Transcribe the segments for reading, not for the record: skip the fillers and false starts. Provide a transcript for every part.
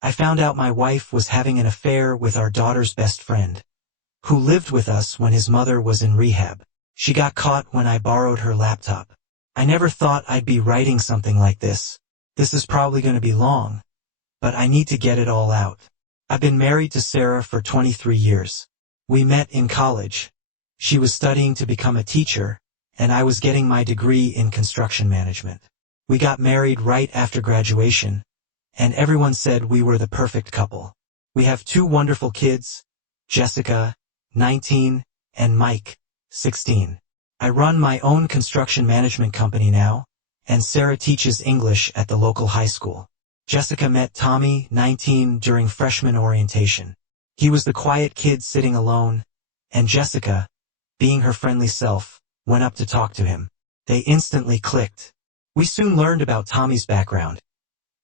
I found out my wife was having an affair with our daughter's best friend, who lived with us when his mother was in rehab. She got caught when I borrowed her laptop. I never thought I'd be writing something like this. This is probably going to be long, but I need to get it all out. I've been married to Sarah for 23 years. We met in college. She was studying to become a teacher, and I was getting my degree in construction management. We got married right after graduation, and everyone said we were the perfect couple. We have 2 wonderful kids, Jessica, 19, and Mike, 16. I run my own construction management company now, and Sarah teaches English at the local high school. Jessica met Tommy, 19, during freshman orientation. He was the quiet kid sitting alone, and Jessica, being her friendly self, went up to talk to him. They instantly clicked. We soon learned about Tommy's background.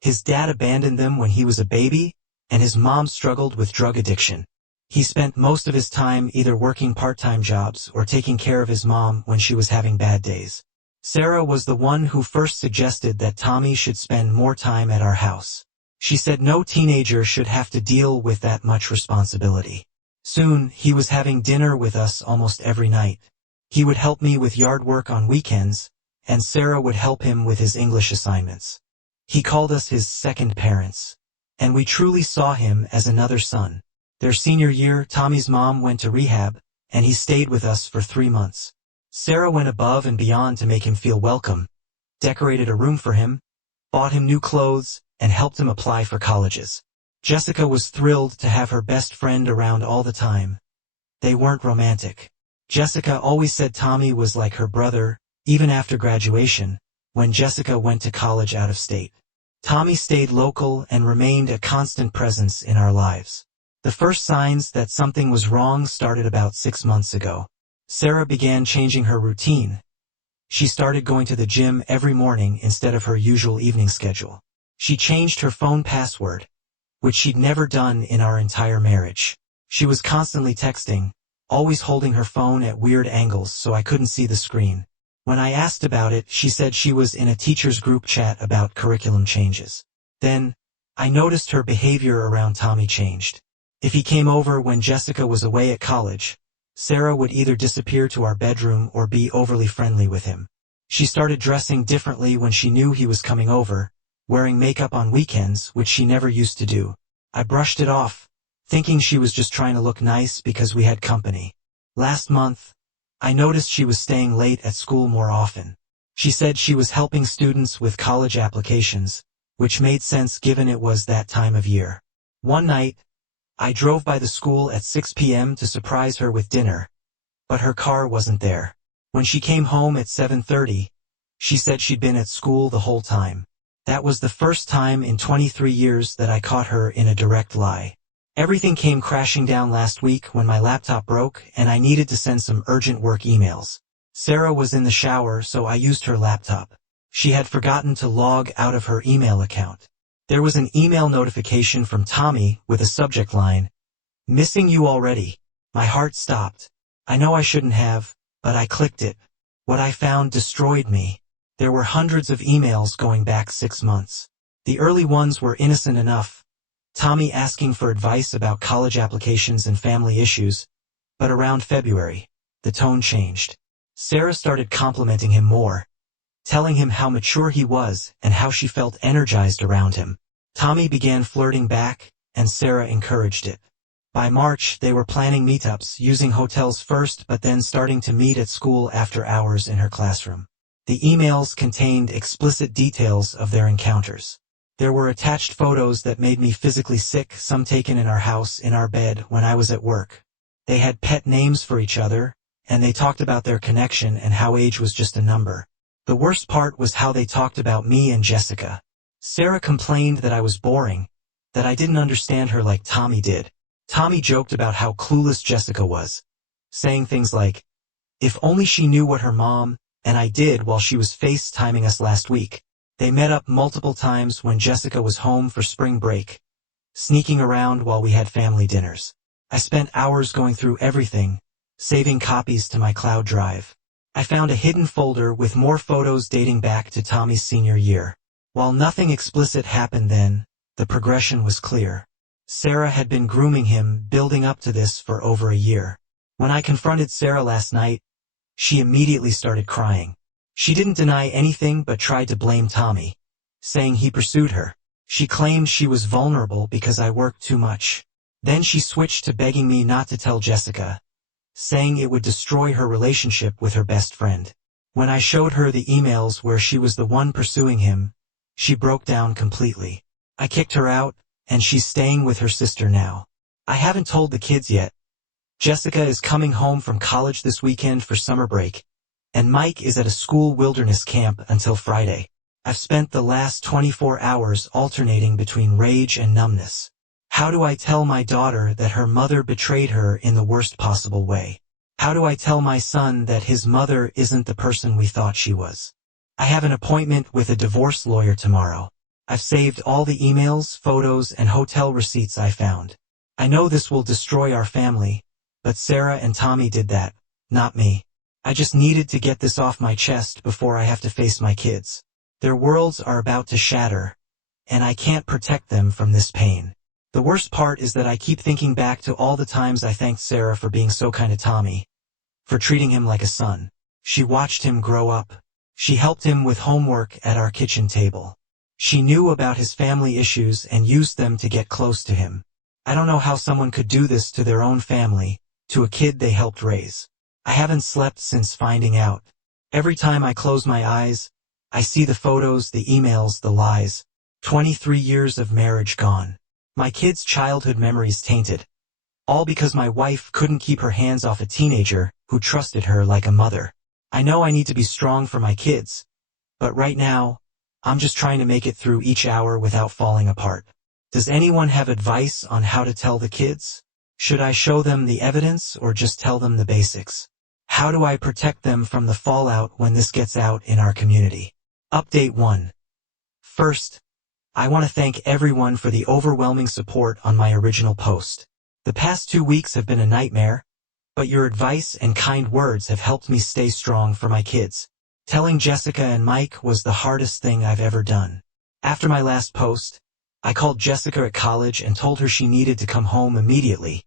His dad abandoned them when he was a baby, and his mom struggled with drug addiction. He spent most of his time either working part-time jobs or taking care of his mom when she was having bad days. Sarah was the one who first suggested that Tommy should spend more time at our house. She said no teenager should have to deal with that much responsibility. Soon, he was having dinner with us almost every night. He would help me with yard work on weekends, and Sarah would help him with his English assignments. He called us his second parents, and we truly saw him as another son. Their senior year, Tommy's mom went to rehab, and he stayed with us for 3 months. Sarah went above and beyond to make him feel welcome, decorated a room for him, bought him new clothes, and helped him apply for colleges. Jessica was thrilled to have her best friend around all the time. They weren't romantic. Jessica always said Tommy was like her brother, even after graduation, when Jessica went to college out of state. Tommy stayed local and remained a constant presence in our lives. The first signs that something was wrong started about 6 months ago. Sarah began changing her routine. She started going to the gym every morning instead of her usual evening schedule. She changed her phone password, which she'd never done in our entire marriage. She was constantly texting, always holding her phone at weird angles so I couldn't see the screen. When I asked about it, she said she was in a teacher's group chat about curriculum changes. Then, I noticed her behavior around Tommy changed. If he came over when Jessica was away at college, Sarah would either disappear to our bedroom or be overly friendly with him. She started dressing differently when she knew he was coming over, wearing makeup on weekends, which she never used to do. I brushed it off, thinking she was just trying to look nice because we had company. Last month, I noticed she was staying late at school more often. She said she was helping students with college applications, which made sense given it was that time of year. One night, I drove by the school at 6 p.m. to surprise her with dinner, but her car wasn't there. When she came home at 7:30, she said she'd been at school the whole time. That was the first time in 23 years that I caught her in a direct lie. Everything came crashing down last week when my laptop broke and I needed to send some urgent work emails. Sarah was in the shower, so I used her laptop. She had forgotten to log out of her email account. There was an email notification from Tommy with a subject line, "Missing you already." My heart stopped. I know I shouldn't have, but I clicked it. What I found destroyed me. There were hundreds of emails going back 6 months. The early ones were innocent enough. Tommy asking for advice about college applications and family issues, but around February, the tone changed. Sarah started complimenting him more, telling him how mature he was and how she felt energized around him. Tommy began flirting back, and Sarah encouraged it. By March, they were planning meetups, using hotels first but then starting to meet at school after hours in her classroom. The emails contained explicit details of their encounters. There were attached photos that made me physically sick, some taken in our house in our bed when I was at work. They had pet names for each other, and they talked about their connection and how age was just a number. The worst part was how they talked about me and Jessica. Sarah complained that I was boring, that I didn't understand her like Tommy did. Tommy joked about how clueless Jessica was, saying things like, "If only she knew what her mom and I did while she was FaceTiming us last week." They met up multiple times when Jessica was home for spring break, sneaking around while we had family dinners. I spent hours going through everything, saving copies to my cloud drive. I found a hidden folder with more photos dating back to Tommy's senior year. While nothing explicit happened then, The progression was clear. Sarah had been grooming him, building up to this for over a year. When I confronted Sarah last night, she immediately started crying. She didn't deny anything but tried to blame Tommy, saying he pursued her. She claimed she was vulnerable because I worked too much. Then she switched to begging me not to tell Jessica, saying it would destroy her relationship with her best friend. When I showed her the emails where she was the one pursuing him, she broke down completely. I kicked her out, and she's staying with her sister now. I haven't told the kids yet. Jessica is coming home from college this weekend for summer break, and Mike is at a school wilderness camp until Friday. I've spent the last 24 hours alternating between rage and numbness. How do I tell my daughter that her mother betrayed her in the worst possible way? How do I tell my son that his mother isn't the person we thought she was? I have an appointment with a divorce lawyer tomorrow. I've saved all the emails, photos, and hotel receipts I found. I know this will destroy our family, but Sarah and Tommy did that, not me. I just needed to get this off my chest before I have to face my kids. Their worlds are about to shatter, and I can't protect them from this pain. The worst part is that I keep thinking back to all the times I thanked Sarah for being so kind to Tommy, for treating him like a son. She watched him grow up. She helped him with homework at our kitchen table. She knew about his family issues and used them to get close to him. I don't know how someone could do this to their own family, to a kid they helped raise. I haven't slept since finding out. Every time I close my eyes, I see the photos, the emails, the lies. 23 years of marriage gone. My kids' childhood memories tainted. All because my wife couldn't keep her hands off a teenager who trusted her like a mother. I know I need to be strong for my kids, but right now, I'm just trying to make it through each hour without falling apart. Does anyone have advice on how to tell the kids? Should I show them the evidence or just tell them the basics? How do I protect them from the fallout when this gets out in our community? Update 1. First, I want to thank everyone for the overwhelming support on my original post. The past 2 weeks have been a nightmare, but your advice and kind words have helped me stay strong for my kids. Telling Jessica and Mike was the hardest thing I've ever done. After my last post, I called Jessica at college and told her she needed to come home immediately.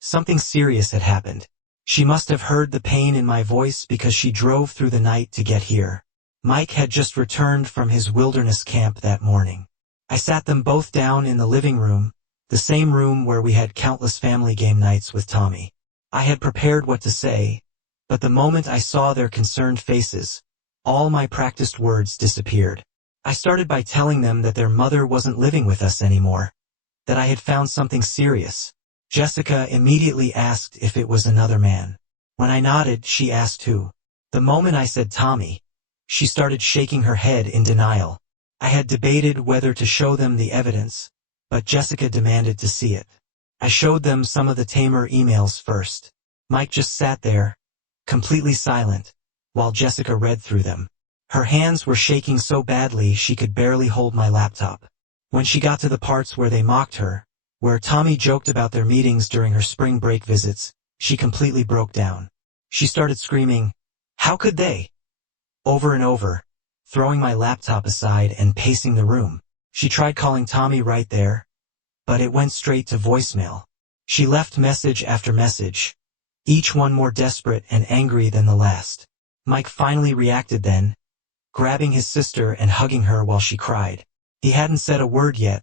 Something serious had happened. She must have heard the pain in my voice because she drove through the night to get here. Mike had just returned from his wilderness camp that morning. I sat them both down in the living room, the same room where we had countless family game nights with Tommy. I had prepared what to say, but the moment I saw their concerned faces, all my practiced words disappeared. I started by telling them that their mother wasn't living with us anymore, that I had found something serious. Jessica immediately asked if it was another man. When I nodded, she asked who. The moment I said Tommy, she started shaking her head in denial. I had debated whether to show them the evidence, but Jessica demanded to see it. I showed them some of the Tamer emails first. Mike just sat there, completely silent, while Jessica read through them. Her hands were shaking so badly she could barely hold my laptop. When she got to the parts where they mocked her, where Tommy joked about their meetings during her spring break visits, she completely broke down. She started screaming, "How could they?" over and over, throwing my laptop aside and pacing the room. She tried calling Tommy right there, but it went straight to voicemail. She left message after message, each one more desperate and angry than the last. Mike finally reacted then, grabbing his sister and hugging her while she cried. He hadn't said a word yet,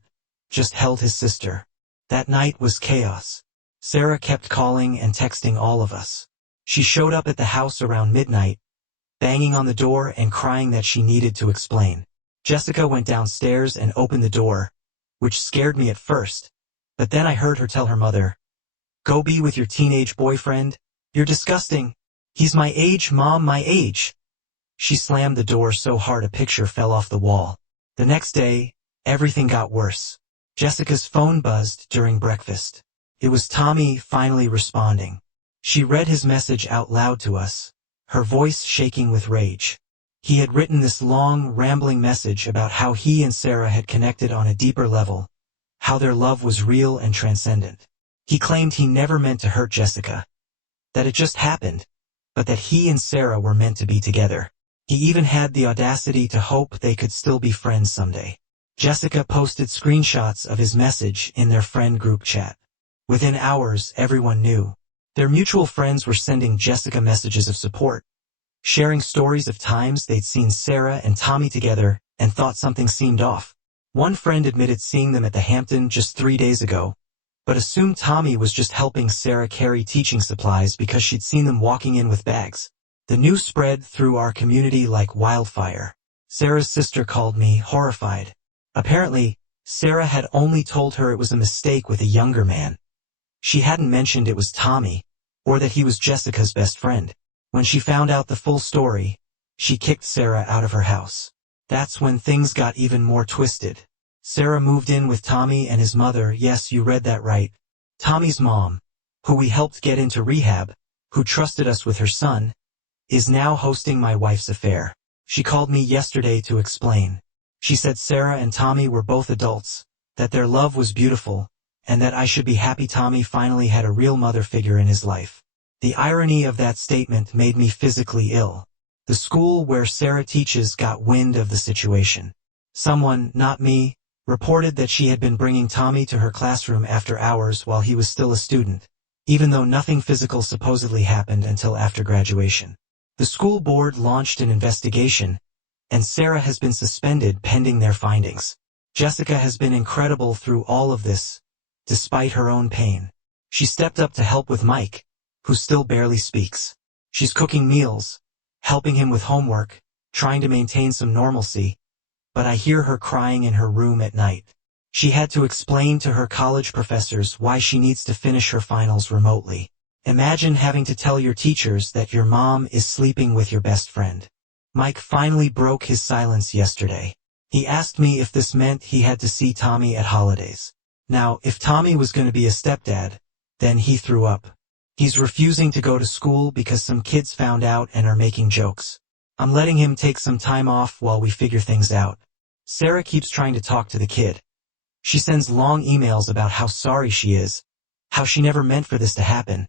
just held his sister. That night was chaos. Sarah kept calling and texting all of us. She showed up at the house around midnight, banging on the door and crying that she needed to explain. Jessica went downstairs and opened the door, which scared me at first, but then I heard her tell her mother, "Go be with your teenage boyfriend? You're disgusting. He's my age, Mom, my age." She slammed the door so hard a picture fell off the wall. The next day, everything got worse. Jessica's phone buzzed during breakfast. It was Tommy finally responding. She read his message out loud to us, her voice shaking with rage. He had written this long, rambling message about how he and Sarah had connected on a deeper level, how their love was real and transcendent. He claimed he never meant to hurt Jessica, that it just happened, but that he and Sarah were meant to be together. He even had the audacity to hope they could still be friends someday. Jessica posted screenshots of his message in their friend group chat. Within hours, everyone knew. Their mutual friends were sending Jessica messages of support, sharing stories of times they'd seen Sarah and Tommy together and thought something seemed off. One friend admitted seeing them at the Hampton just 3 days ago, but assumed Tommy was just helping Sarah carry teaching supplies because she'd seen them walking in with bags. The news spread through our community like wildfire. Sarah's sister called me horrified. Apparently, Sarah had only told her it was a mistake with a younger man. She hadn't mentioned it was Tommy, or that he was Jessica's best friend. When she found out the full story, she kicked Sarah out of her house. That's when things got even more twisted. Sarah moved in with Tommy and his mother. Yes, you read that right. Tommy's mom, who we helped get into rehab, who trusted us with her son, is now hosting my wife's affair. She called me yesterday to explain. She said Sarah and Tommy were both adults, that their love was beautiful, and that I should be happy Tommy finally had a real mother figure in his life. The irony of that statement made me physically ill. The school where Sarah teaches got wind of the situation. Someone, not me, reported that she had been bringing Tommy to her classroom after hours while he was still a student, even though nothing physical supposedly happened until after graduation. The school board launched an investigation, and Sarah has been suspended pending their findings. Jessica has been incredible through all of this, despite her own pain. She stepped up to help with Mike, who still barely speaks. She's cooking meals, helping him with homework, trying to maintain some normalcy, but I hear her crying in her room at night. She had to explain to her college professors why she needs to finish her finals remotely. Imagine having to tell your teachers that your mom is sleeping with your best friend. Mike finally broke his silence yesterday. He asked me if this meant he had to see Tommy at holidays. Now, if Tommy was going to be a stepdad, then he threw up. He's refusing to go to school because some kids found out and are making jokes. I'm letting him take some time off while we figure things out. Sarah keeps trying to talk to the kid. She sends long emails about how sorry she is, how she never meant for this to happen,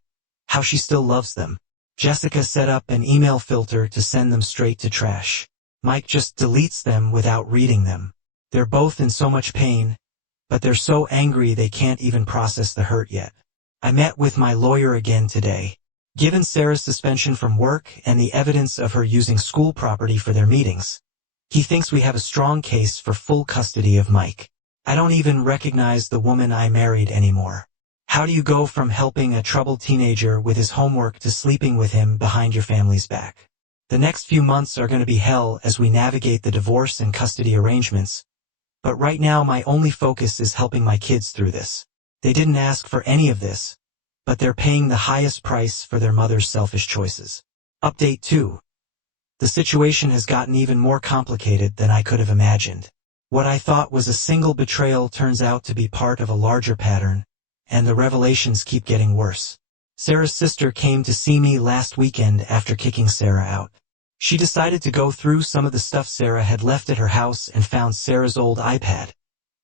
how she still loves them. Jessica set up an email filter to send them straight to trash. Mike just deletes them without reading them. They're both in so much pain, but they're so angry they can't even process the hurt yet. I met with my lawyer again today. Given Sarah's suspension from work and the evidence of her using school property for their meetings, he thinks we have a strong case for full custody of Mike. I don't even recognize the woman I married anymore. How do you go from helping a troubled teenager with his homework to sleeping with him behind your family's back? The next few months are going to be hell as we navigate the divorce and custody arrangements, but right now my only focus is helping my kids through this. They didn't ask for any of this, but they're paying the highest price for their mother's selfish choices. Update 2. The situation has gotten even more complicated than I could have imagined. What I thought was a single betrayal turns out to be part of a larger pattern, and the revelations keep getting worse. Sarah's sister came to see me last weekend after kicking Sarah out. She decided to go through some of the stuff Sarah had left at her house and found Sarah's old iPad,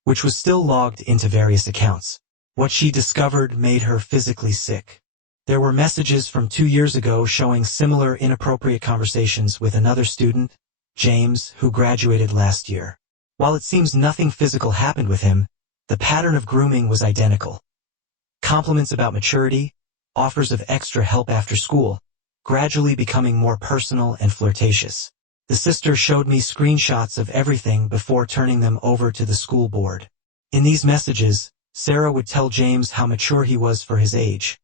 which was still logged into various accounts. What she discovered made her physically sick. There were messages from 2 years ago showing similar inappropriate conversations with another student, James, who graduated last year. While it seems nothing physical happened with him, the pattern of grooming was identical. Compliments about maturity, offers of extra help after school, gradually becoming more personal and flirtatious. The sister showed me screenshots of everything before turning them over to the school board. In these messages, Sarah would tell James how mature he was for his age,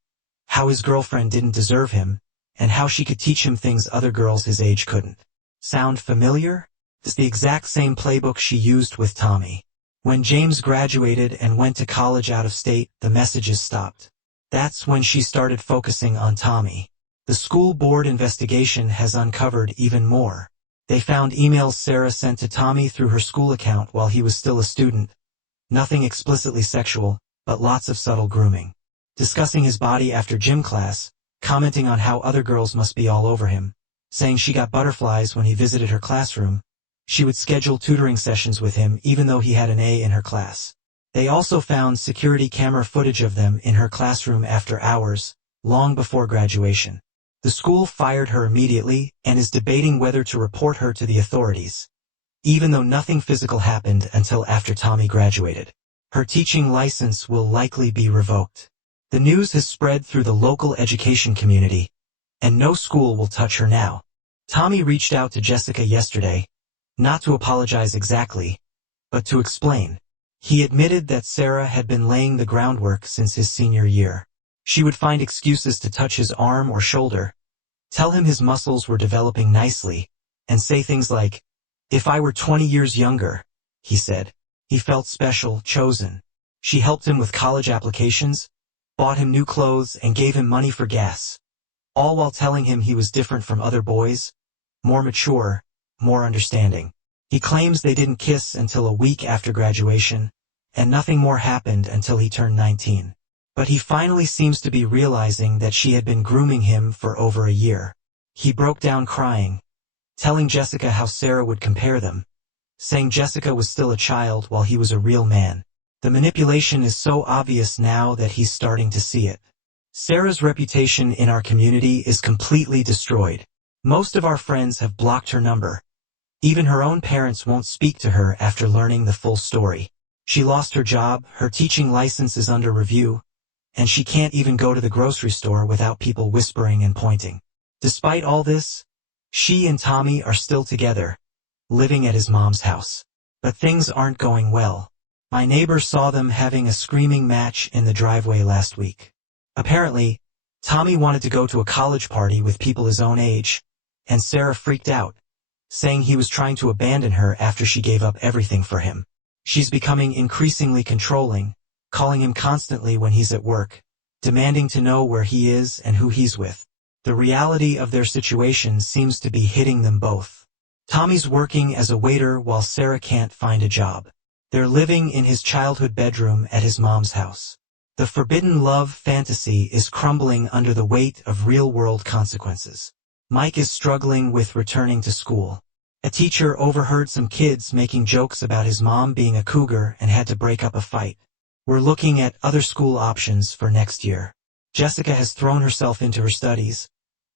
how his girlfriend didn't deserve him, and how she could teach him things other girls his age couldn't. Sound familiar? It's the exact same playbook she used with Tommy. When James graduated and went to college out of state, the messages stopped. That's when she started focusing on Tommy. The school board investigation has uncovered even more. They found emails Sarah sent to Tommy through her school account while he was still a student. Nothing explicitly sexual, but lots of subtle grooming. Discussing his body after gym class, commenting on how other girls must be all over him, saying she got butterflies when he visited her classroom. She would schedule tutoring sessions with him even though he had an A in her class. They also found security camera footage of them in her classroom after hours, long before graduation. The school fired her immediately and is debating whether to report her to the authorities. even though nothing physical happened until after Tommy graduated. Her teaching license will likely be revoked. The news has spread through the local education community, and no school will touch her now. Tommy reached out to Jessica yesterday, not to apologize exactly, but to explain. He admitted that Sarah had been laying the groundwork since his senior year. She would find excuses to touch his arm or shoulder, tell him his muscles were developing nicely, and say things like, "If I were 20 years younger," he said. He felt special, chosen. She helped him with college applications, bought him new clothes, and gave him money for gas, all while telling him he was different from other boys, more mature, more understanding. He claims they didn't kiss until a week after graduation, and nothing more happened until he turned 19. But he finally seems to be realizing that she had been grooming him for over a year. He broke down crying, telling Jessica how Sarah would compare them, saying Jessica was still a child while he was a real man. The manipulation is so obvious now that he's starting to see it. Sarah's reputation in our community is completely destroyed. Most of our friends have blocked her number. Even her own parents won't speak to her after learning the full story. She lost her job, her teaching license is under review, and she can't even go to the grocery store without people whispering and pointing. Despite all this, she and Tommy are still together, living at his mom's house. But things aren't going well. My neighbor saw them having a screaming match in the driveway last week. Apparently, Tommy wanted to go to a college party with people his own age, and Sarah freaked out, saying he was trying to abandon her after she gave up everything for him. She's becoming increasingly controlling, calling him constantly when he's at work, demanding to know where he is and who he's with. The reality of their situation seems to be hitting them both. Tommy's working as a waiter while Sarah can't find a job. They're living in his childhood bedroom at his mom's house. The forbidden love fantasy is crumbling under the weight of real-world consequences. Mike is struggling with returning to school. A teacher overheard some kids making jokes about his mom being a cougar and had to break up a fight. We're looking at other school options for next year. Jessica has thrown herself into her studies,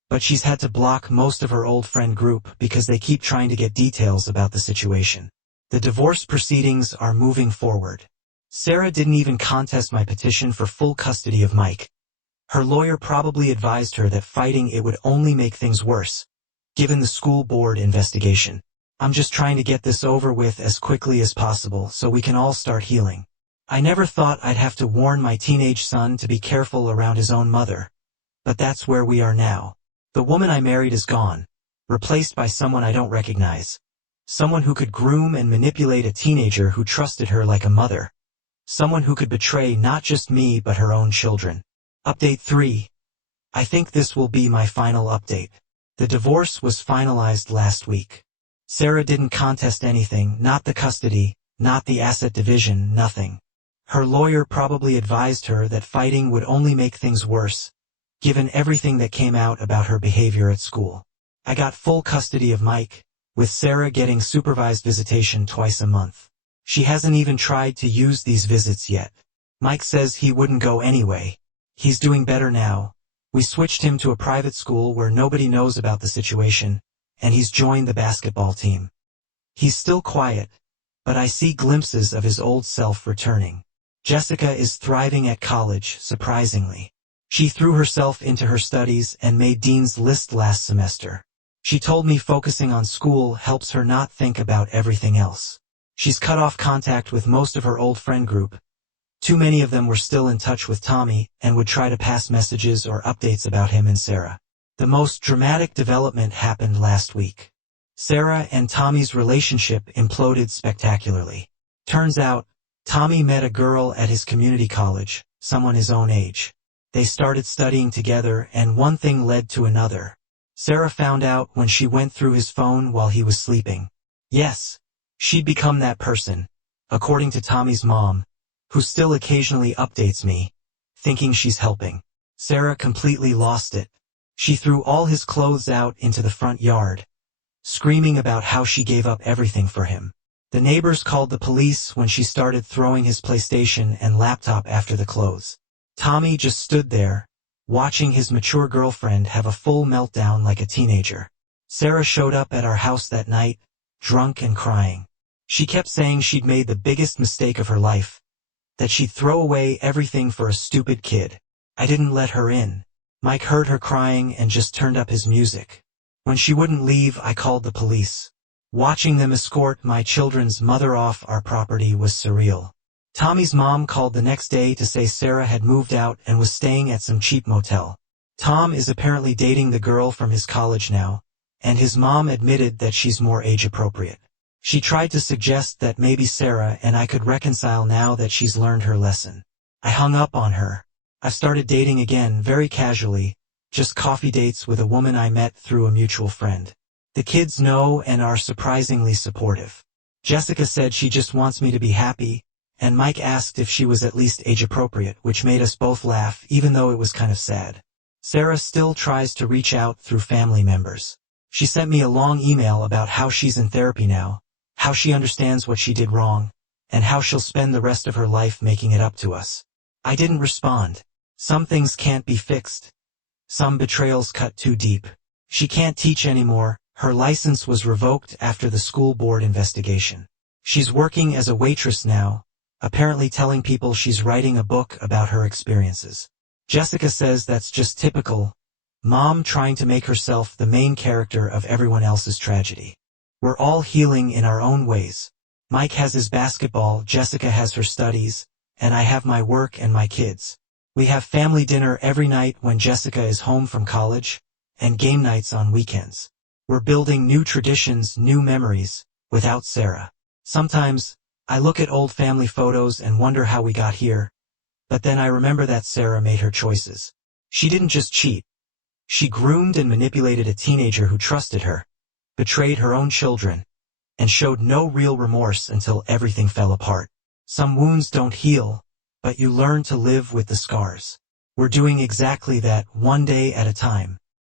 but she's had to block most of her old friend group because they keep trying to get details about the situation. The divorce proceedings are moving forward. Sarah didn't even contest my petition for full custody of Mike. Her lawyer probably advised her that fighting it would only make things worse, given the school board investigation. I'm just trying to get this over with as quickly as possible so we can all start healing. I never thought I'd have to warn my teenage son to be careful around his own mother, but that's where we are now. The woman I married is gone, replaced by someone I don't recognize. Someone who could groom and manipulate a teenager who trusted her like a mother. Someone who could betray not just me but her own children. Update 3. I think this will be my final update. The divorce was finalized last week. Sarah didn't contest anything, not the custody, not the asset division, nothing. Her lawyer probably advised her that fighting would only make things worse, given everything that came out about her behavior at school. I got full custody of Mike, with Sarah getting supervised visitation twice a month. She hasn't even tried to use these visits yet. Mike says he wouldn't go anyway. He's doing better now. We switched him to a private school where nobody knows about the situation, and he's joined the basketball team. He's still quiet, but I see glimpses of his old self returning. Jessica is thriving at college, surprisingly. She threw herself into her studies and made Dean's List last semester. She told me focusing on school helps her not think about everything else. She's cut off contact with most of her old friend group. Too many of them were still in touch with Tommy and would try to pass messages or updates about him and Sarah. The most dramatic development happened last week. Sarah and Tommy's relationship imploded spectacularly. Turns out, Tommy met a girl at his community college, someone his own age. They started studying together and one thing led to another. Sarah found out when she went through his phone while he was sleeping. Yes, she'd become that person, according to Tommy's mom, who still occasionally updates me, thinking she's helping. Sarah completely lost it. She threw all his clothes out into the front yard, screaming about how she gave up everything for him. The neighbors called the police when she started throwing his PlayStation and laptop after the clothes. Tommy just stood there, watching his mature girlfriend have a full meltdown like a teenager. Sarah showed up at our house that night, drunk and crying. She kept saying she'd made the biggest mistake of her life, that she'd throw away everything for a stupid kid. I didn't let her in. Mike heard her crying and just turned up his music. When she wouldn't leave, I called the police. Watching them escort my children's mother off our property was surreal. Tommy's mom called the next day to say Sarah had moved out and was staying at some cheap motel. Tom is apparently dating the girl from his college now, and his mom admitted that she's more age-appropriate. She tried to suggest that maybe Sarah and I could reconcile now that she's learned her lesson. I hung up on her. I've started dating again very casually, just coffee dates with a woman I met through a mutual friend. The kids know and are surprisingly supportive. Jessica said she just wants me to be happy, and Mike asked if she was at least age-appropriate, which made us both laugh even though it was kind of sad. Sarah still tries to reach out through family members. She sent me a long email about how she's in therapy now, how she understands what she did wrong, and how she'll spend the rest of her life making it up to us. I didn't respond. Some things can't be fixed. Some betrayals cut too deep. She can't teach anymore. Her license was revoked after the school board investigation. She's working as a waitress now, apparently telling people she's writing a book about her experiences. Jessica says that's just typical mom trying to make herself the main character of everyone else's tragedy. We're all healing in our own ways. Mike has his basketball, Jessica has her studies, and I have my work and my kids. We have family dinner every night when Jessica is home from college, and game nights on weekends. We're building new traditions, new memories, without Sarah. Sometimes, I look at old family photos and wonder how we got here, but then I remember that Sarah made her choices. She didn't just cheat. She groomed and manipulated a teenager who trusted her, betrayed her own children, and showed no real remorse until everything fell apart. Some wounds don't heal, but you learn to live with the scars. We're doing exactly that, one day at a time.